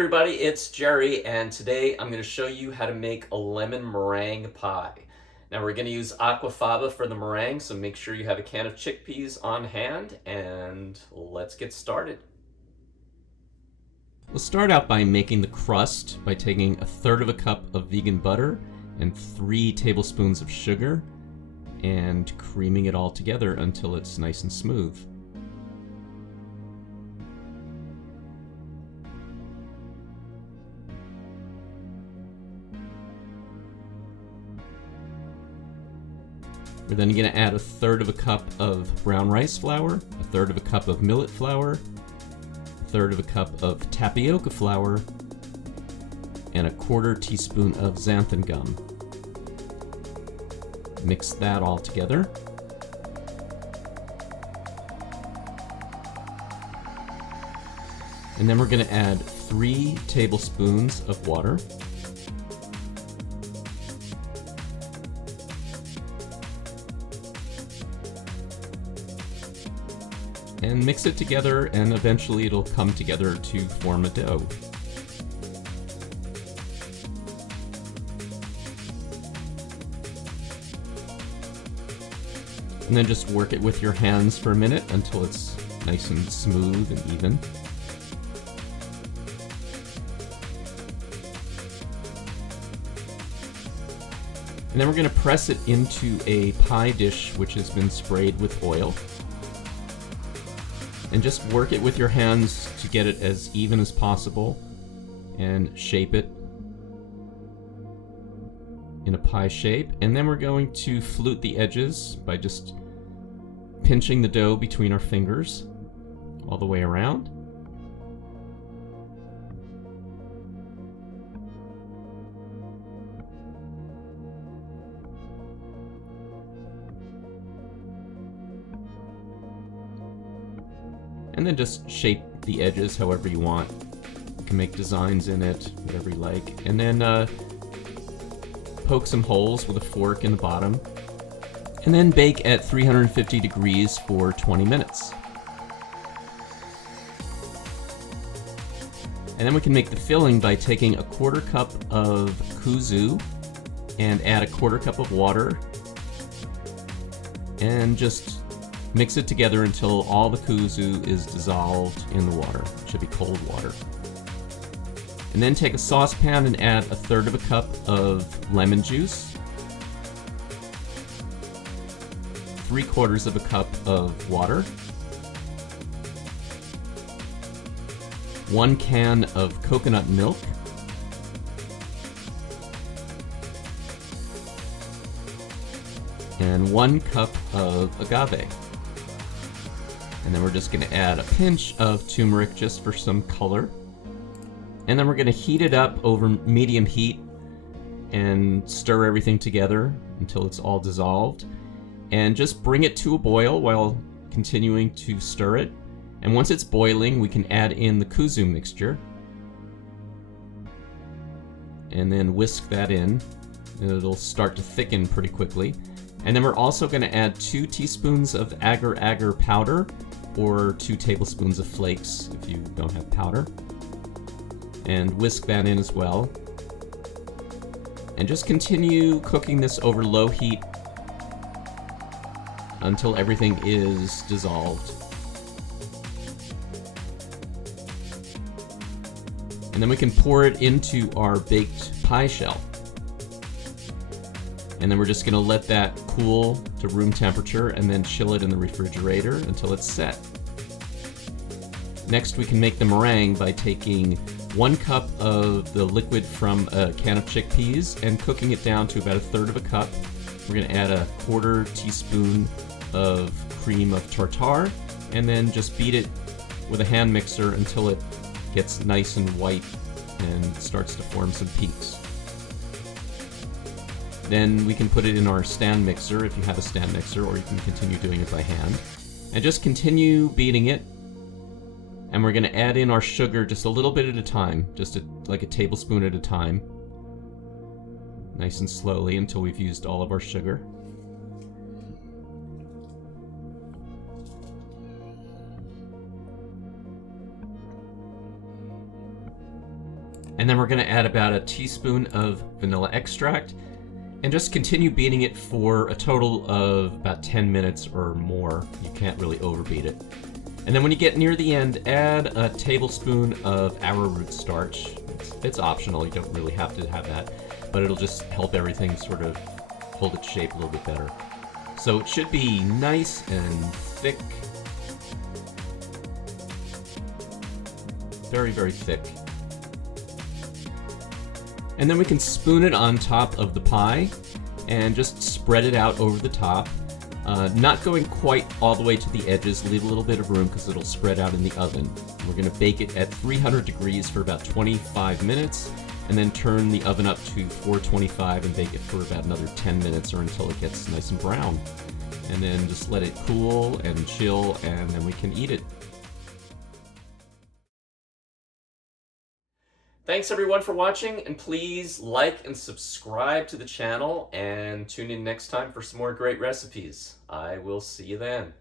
everybody, it's Jerry, and today I'm going to show you how to make a lemon meringue pie. Now we're going to use aquafaba for the meringue, so make sure you have a can of chickpeas on hand, and let's get started. We'll start out by making the crust by taking 1/3 cup of vegan butter and 3 tablespoons of sugar and creaming it all together until it's nice and smooth. We're then going to add 1/3 cup of brown rice flour, 1/3 cup of millet flour, 1/3 cup of tapioca flour, and 1/4 teaspoon of xanthan gum. Mix that all together. And then we're going to add 3 tablespoons of water. And mix it together, and eventually it'll come together to form a dough. And then just work it with your hands for a minute until it's nice and smooth and even. And then we're going to press it into a pie dish which has been sprayed with oil. And just work it with your hands to get it as even as possible and shape it in a pie shape. And then we're going to flute the edges by just pinching the dough between our fingers all the way around. And then just shape the edges however you want. You can make designs in it, whatever you like. And then poke some holes with a fork in the bottom. And then bake at 350 degrees for 20 minutes. And then we can make the filling by taking 1/4 cup of kuzu and add 1/4 cup of water. And just mix it together until all the kuzu is dissolved in the water. It should be cold water. And then take a saucepan and add 1/3 cup of lemon juice, 3/4 cup of water, 1 can of coconut milk, and 1 cup of agave. And then we're just going to add a pinch of turmeric just for some color. And then we're going to heat it up over medium heat and stir everything together until it's all dissolved. And just bring it to a boil while continuing to stir it. And once it's boiling, we can add in the kuzu mixture. And then whisk that in. And it'll start to thicken pretty quickly. And then we're also going to add 2 teaspoons of agar powder, or 2 tablespoons of flakes if you don't have powder. And whisk that in as well. And just continue cooking this over low heat until everything is dissolved. And then we can pour it into our baked pie shell. And then we're just going to let that cool to room temperature and then chill it in the refrigerator until it's set. Next, we can make the meringue by taking 1 cup of the liquid from a can of chickpeas and cooking it down to about 1/3 cup. We're going to add 1/4 teaspoon of cream of tartar and then just beat it with a hand mixer until it gets nice and white and starts to form some peaks. Then we can put it in our stand mixer if you have a stand mixer, or you can continue doing it by hand. And just continue beating it. And we're going to add in our sugar just a little bit at a time, like a tablespoon at a time. Nice and slowly until we've used all of our sugar. And then we're going to add about a teaspoon of vanilla extract and just continue beating it for a total of about 10 minutes or more. You can't really overbeat it. And then when you get near the end, add a tablespoon of arrowroot starch. It's optional, you don't really have to have that, but it'll just help everything sort of hold its shape a little bit better. So it should be nice and thick. Very, very thick. And then we can spoon it on top of the pie and just spread it out over the top. Not going quite all the way to the edges, leave a little bit of room because it'll spread out in the oven. We're going to bake it at 300 degrees for about 25 minutes and then turn the oven up to 425 and bake it for about another 10 minutes or until it gets nice and brown. And then just let it cool and chill, and then we can eat it. Thanks everyone for watching, and please like and subscribe to the channel and tune in next time for some more great recipes. I will see you then.